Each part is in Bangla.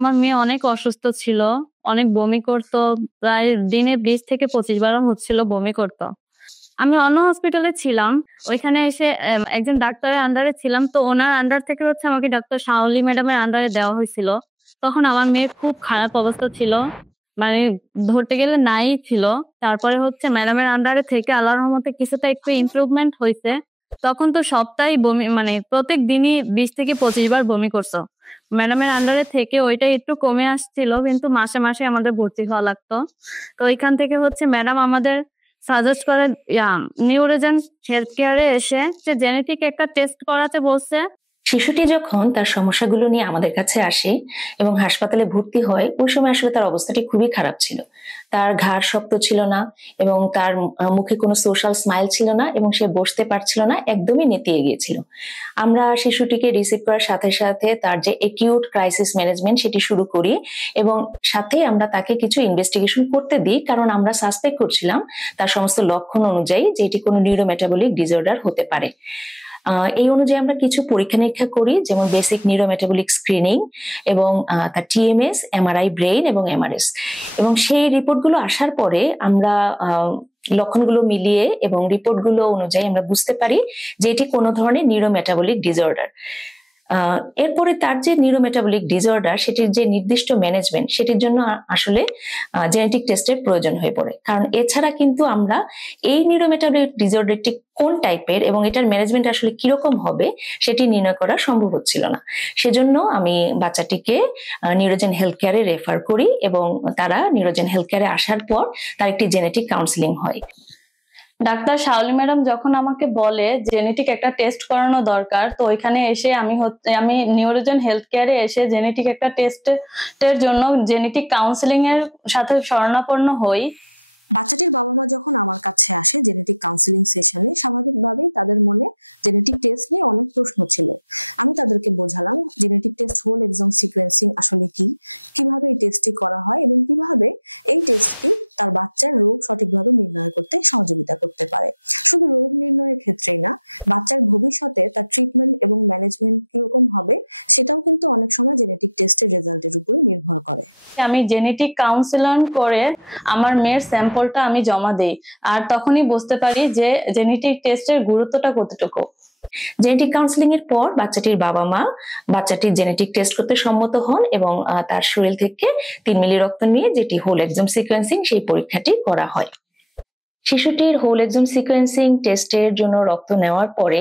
আমার মেয়ে অনেক অসুস্থ ছিল। অনেক বমি করত। প্রায় দিনে ২০ থেকে ২৫ বারও হচ্ছিল বমি করত। আমি অন্য হসপিটালে ছিলাম। ওইখানে এসে একজন ডাক্তারের আন্ডারে ছিলাম। তো উনার আন্ডার থেকে আমাকে ডাক্তার শাওলি ম্যাডামের আন্ডারে দেওয়া হয়েছিল। তখন আমার মেয়ের খুব খারাপ অবস্থা ছিল। মানে ধরতে গেলে নাই ছিল। তারপরে ম্যাডামের আন্ডারে থেকে আল্লাহর রহমতে কিছুটা একটু ইমপ্রুভমেন্ট হইছে। তখন তো সপ্তাহে বমি প্রত্যেক দিনই ২০ থেকে ২৫ বার বমি করত। ম্যাডামের আন্ডারে থেকে ওইটা একটু কমে আসছিল, কিন্তু মাসে, মাসে আমাদের ভর্তি হওয়া লাগতো। তো ওইখান থেকে ম্যাডাম আমাদের সাজেস্ট করে নিউরোজেন হেলথ কেয়ারে এসে যে জেনেটিক একটা টেস্ট করাতে বলছে। শিশুটি যখন তার সমস্যাগুলো নিয়ে আমাদের কাছে আসে এবং হাসপাতালে ভর্তি হয়, ওই সময় আসলে তার অবস্থাটি খুবই খারাপ ছিল। তার ঘাড় শক্ত ছিল না এবং তার মুখে কোনো সোশ্যাল স্মাইল ছিল না এবং সে বসতে পারছিল না, একদমই নেতিয়ে গিয়েছিল। আমরা শিশুটিকে রিসিভ করার সাথে সাথে তার যে একিউট ক্রাইসিস ম্যানেজমেন্ট সেটি শুরু করি এবং সাথে আমরা তাকে কিছু ইনভেস্টিগেশন করতে দিই, কারণ আমরা সাসপেক্ট করছিলাম তার সমস্ত লক্ষণ অনুযায়ী যে এটি কোনো নিউরোমেটাবলিক ডিসঅর্ডার হতে পারে। এই অনুযায়ী আমরা কিছু পরীক্ষা নিরীক্ষা করি, যেমন বেসিক নিউরোমেটাবলিক স্ক্রিনিং এবং তার টিএমএস, এমআরআই ব্রেইন এবং এমআরএস। এবং সেই রিপোর্টগুলো আসার পরে আমরা লক্ষণগুলো মিলিয়ে এবং রিপোর্টগুলো অনুযায়ী আমরা বুঝতে পারি যে এটি কোনো ধরনের নিউরোমেটাবলিক ডিসঅর্ডার। এরপরে তার যে নিউরোমেটাবলিক ডিসঅর্ডার সেটির যে নির্দিষ্ট ম্যানেজমেন্ট, সেটির জন্য আসলে জেনেটিক টেস্টের প্রয়োজন হয়ে পড়ে। কারণ এছাড়া কিন্তু আমরা এই নিউরোমেটাবলিক ডিসঅর্ডারটি কোন টাইপের এবং এটার ম্যানেজমেন্ট আসলে কিরকম হবে সেটি নির্ণয় করা সম্ভব হচ্ছিল না। সেজন্য আমি বাচ্চাটিকে নিউরোজেন হেলথ কেয়ারে রেফার করি এবং তারা নিউরোজেন হেলথ কেয়ারে আসার পর তার একটি জেনেটিক কাউন্সিলিং হয়। ডাক্তার শাওলি ম্যাডাম যখন আমাকে বলে জেনেটিক একটা টেস্ট করানো দরকার, তো ওইখানে এসে আমি নিউরোজেন হেলথ কেয়ারে এসে জেনেটিক একটা টেস্টের জন্য জেনেটিক কাউন্সিলিং এর সাথে শরণাপন্ন হই। আমি জেনেটিক কাউন্সিলং করে আমার মেয়ের স্যাম্পলটা আমি জমা দেই, আর তখনই বুঝতে পারি যে জেনেটিক টেস্টের গুরুত্বটা কতটুকু। জেনেটিক কাউন্সিলিং এর পর বাচ্চাটির বাবা মা বাচ্চাটির জেনেটিক টেস্ট করতে সম্মত হন এবং তার শরীর থেকে ৩ মিলি রক্ত নিয়ে, যেটি হোল এক্সোম সিকোয়েন্সিং, সেই পরীক্ষাটি করা হয়। শিশুটির হোল এক্সোম সিকোয়েন্সিং টেস্টের জন্য রক্ত নেওয়ার পরে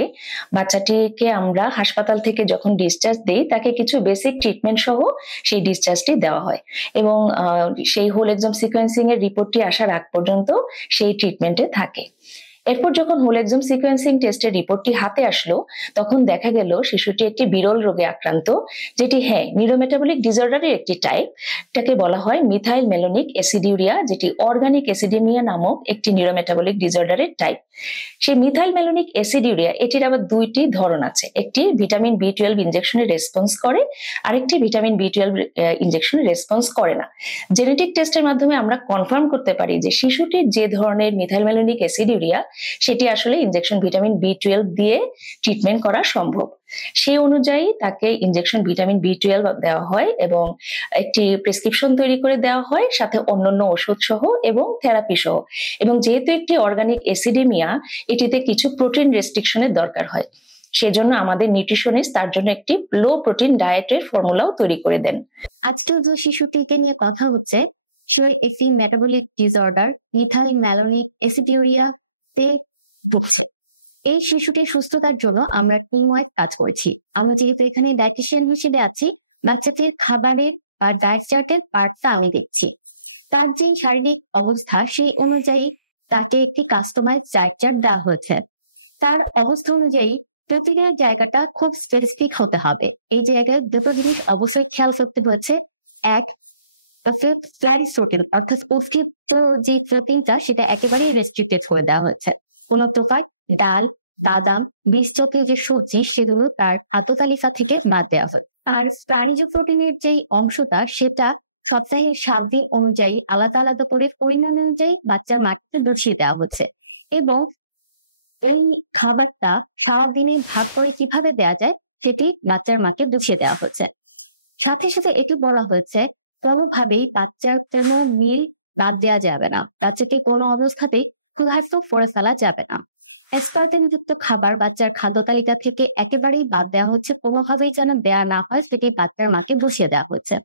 বাচ্চাটিকে আমরা হাসপাতাল থেকে যখন ডিসচার্জ দেই, তাকে কিছু বেসিক ট্রিটমেন্ট সহ সেই ডিসচার্জটি দেওয়া হয় এবং সেই হোল এক্সোম সিকোয়েন্সিং এর রিপোর্টটি আসার আগ পর্যন্ত সেই ট্রিটমেন্টে থাকে। এরপর যখন হোল এক্সোম সিকোয়েন্সিং টেস্টের রিপোর্টটি হাতে আসলো, তখন দেখা গেল শিশুটি একটি বিরল রোগে আক্রান্ত, যেটি নিউরোমেটাবলিক ডিসঅর্ডারের একটি টাইপ। এটাকে বলা হয় মিথাইল মেলোনিক অ্যাসিডিউরিয়া, যেটি অর্গানিক অ্যাসিডেমিয়া নামক একটি নিউরোমেটাবলিক ডিসঅর্ডারের টাইপ। সেই মিথাইল মেলোনিক অ্যাসিডিউরিয়া এটির আবার দুইটি ধরন আছে। একটি ভিটামিন বি12 ইনজেকশনে রেসপন্স করে, আরেকটি ভিটামিন বি12 ইনজেকশনে রেসপন্স করে না। জেনেটিক টেস্টের মাধ্যমে আমরা কনফার্ম করতে পারি যে শিশুটির যে ধরনের মিথাইল মেলোনিক অ্যাসিডিউরিয়া, সেটি আসলে ইনজেকশন ভিটামিন বি12 দিয়ে ট্রিটমেন্ট করা সম্ভব। সেই অনুযায়ী তাকে ইনজেকশন ভিটামিন বি12 দেওয়া হয় এবং একটি প্রেসক্রিপশন তৈরি করে দেওয়া হয়, সাথে অন্যান্য ওষুধ সহ এবং থেরাপি সহ। এবং যেহেতু একটি অর্গানিক অ্যাসিডেমিয়া, এটিতে কিছু প্রোটিন রেস্ট্রিকশনের দরকার হয়। সেজন্য আমাদের নিউট্রিশনিস্ট তার জন্য একটি লো প্রোটিন ডায়েটের ফর্মুলাও তৈরি করে দেন। আজকে যে শিশুটিকে নিয়ে কথা হচ্ছে, সে একটি মেটাবলিক ডিসঅর্ডার মিথাইল মেলোনিক অ্যাসিডিউরিয়া তে ভুগছে। এই শিশুটির সুস্থতার জন্য আমরা টিমওয়াইজ কাজ করছি। আমরা যেহেতু এখানে ডায়েটিশিয়ান হিসেবে আছি, বাচ্চাটির খাবারের বা ডায়েট চার্টের পার্টটা আমি দেখছি। তার যে শারীরিক অবস্থা সেই অনুযায়ী তাকে একটি কাস্টমাইজ ডায়েট চার্ট দেওয়া হয়েছে। তার অবস্থা অনুযায়ী প্রতিটা জায়গাটা খুব স্পেসিফিক হতে হবে। এই জায়গায় দুটো জিনিস অবশ্যই খেয়াল করতে হচ্ছে। এক, অর্থাৎ পুষ্টিযুক্ত যে প্রোটিনটা সেটা একেবারেই রেস্ট্রিক্টেড করে দেওয়া হয়েছে। কোনো প্রকার ডাল, বাদাম, বীজ জাতীয় যে সবজি সেগুলো তার খাদ্য তালিকা থেকে বাদ দেওয়া হয়। আর প্রাণীজ প্রোটিনের যে অংশটা সেটা সপ্তাহের 7 দিন অনুযায়ী আলাদা আলাদা করে পরিমাণ অনুযায়ী বাচ্চার মাকে বসিয়ে দেওয়া হচ্ছে। এবং এই খাবারটা সারাদিনে ভাগ করে কিভাবে দেওয়া যায় সেটি বাচ্চার মাকে বুঝিয়ে দেওয়া হচ্ছে। সাথে সাথে এটি বলা হয়েছে কোনোভাবেই বাচ্চার কোনো মিল বাদ দেওয়া যাবে না, বাচ্চাকে কোনো অবস্থাতেই ক্ষুধার্ত করে ফেলা যাবে না। অ্যাসপারটেমযুক্ত খাবার বাচ্চার খাদ্য তালিকা থেকে একেবারেই বাদ দেওয়া হচ্ছে, কোনোভাবেই যেন দেয়া না হয় সেটি বাচ্চার মাকে বসিয়ে দেওয়া হচ্ছে।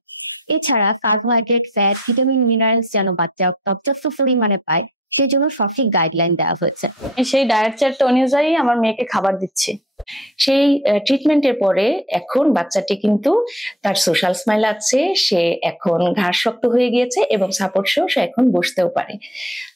এছাড়া কার্বোহাইড্রেট, ফ্যাট, ভিটামিন, মিনারেলস যেন বাচ্চা পর্যাপ্ত পরিমাণে পায় সেজন্য সঠিক গাইডলাইন দেওয়া হয়েছে। সেই ডায়েট চার্ট অনুযায়ী আমার মেয়েকে খাবার দিচ্ছি। সেই ট্রিটমেন্টের পরে এখন বাচ্চাটি কিন্তু তার সোশ্যাল স্মাইল আছে, সে এখন ঘাড় শক্ত হয়ে গিয়েছে এবং সাপোর্ট সহ সে এখন বসতেও পারে।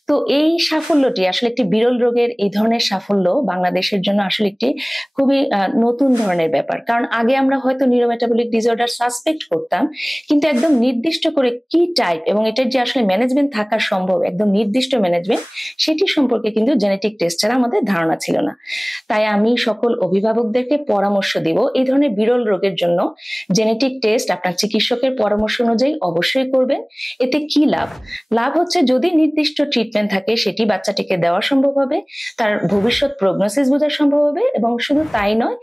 তো এই সাফল্যটি আসলে একটি বিরল রোগের এই ধরনের সাফল্য বাংলাদেশের জন্য আসলে একটি খুবই নতুন ধরনের ব্যাপার। কারণ আগে আমরা হয়তো নিউরোমেটাবলিক ডিসঅর্ডার সাসপেক্ট করতাম, কিন্তু একদম নির্দিষ্ট করে কি টাইপ এবং এটার যে আসলে ম্যানেজমেন্ট থাকা সম্ভব, একদম নির্দিষ্ট ম্যানেজমেন্ট, সেটি সম্পর্কে কিন্তু জেনেটিক টেস্ট ছাড়া আমাদের ধারণা ছিল না। তাই আমি সকল অভিভাবকদেরকে পরামর্শ দিব এই ধরনের বিরল রোগের জন্য জেনেটিক টেস্ট আপনার চিকিৎসকের পরামর্শ অনুযায়ী অবশ্যই করবেন। এতে কি লাভ? লাভ হচ্ছে যদি নির্দিষ্ট ট্রিটমেন্ট থাকে সেটি বাচ্চাটিকে দেওয়া সম্ভব হবে, তার ভবিষ্যৎ প্রগনোসিস বোঝা সম্ভব হবে, এবং শুধু তাই নয়,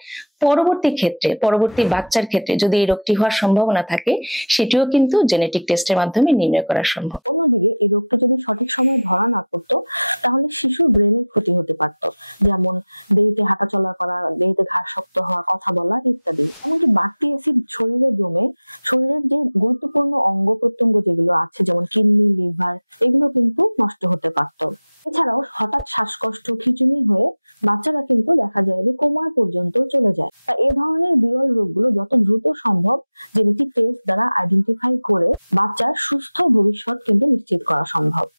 পরবর্তী বাচ্চার ক্ষেত্রে যদি এই রোগটি হওয়ার সম্ভাবনা থাকে সেটিও কিন্তু জেনেটিক টেস্টের মাধ্যমে নির্ণয় করা সম্ভব।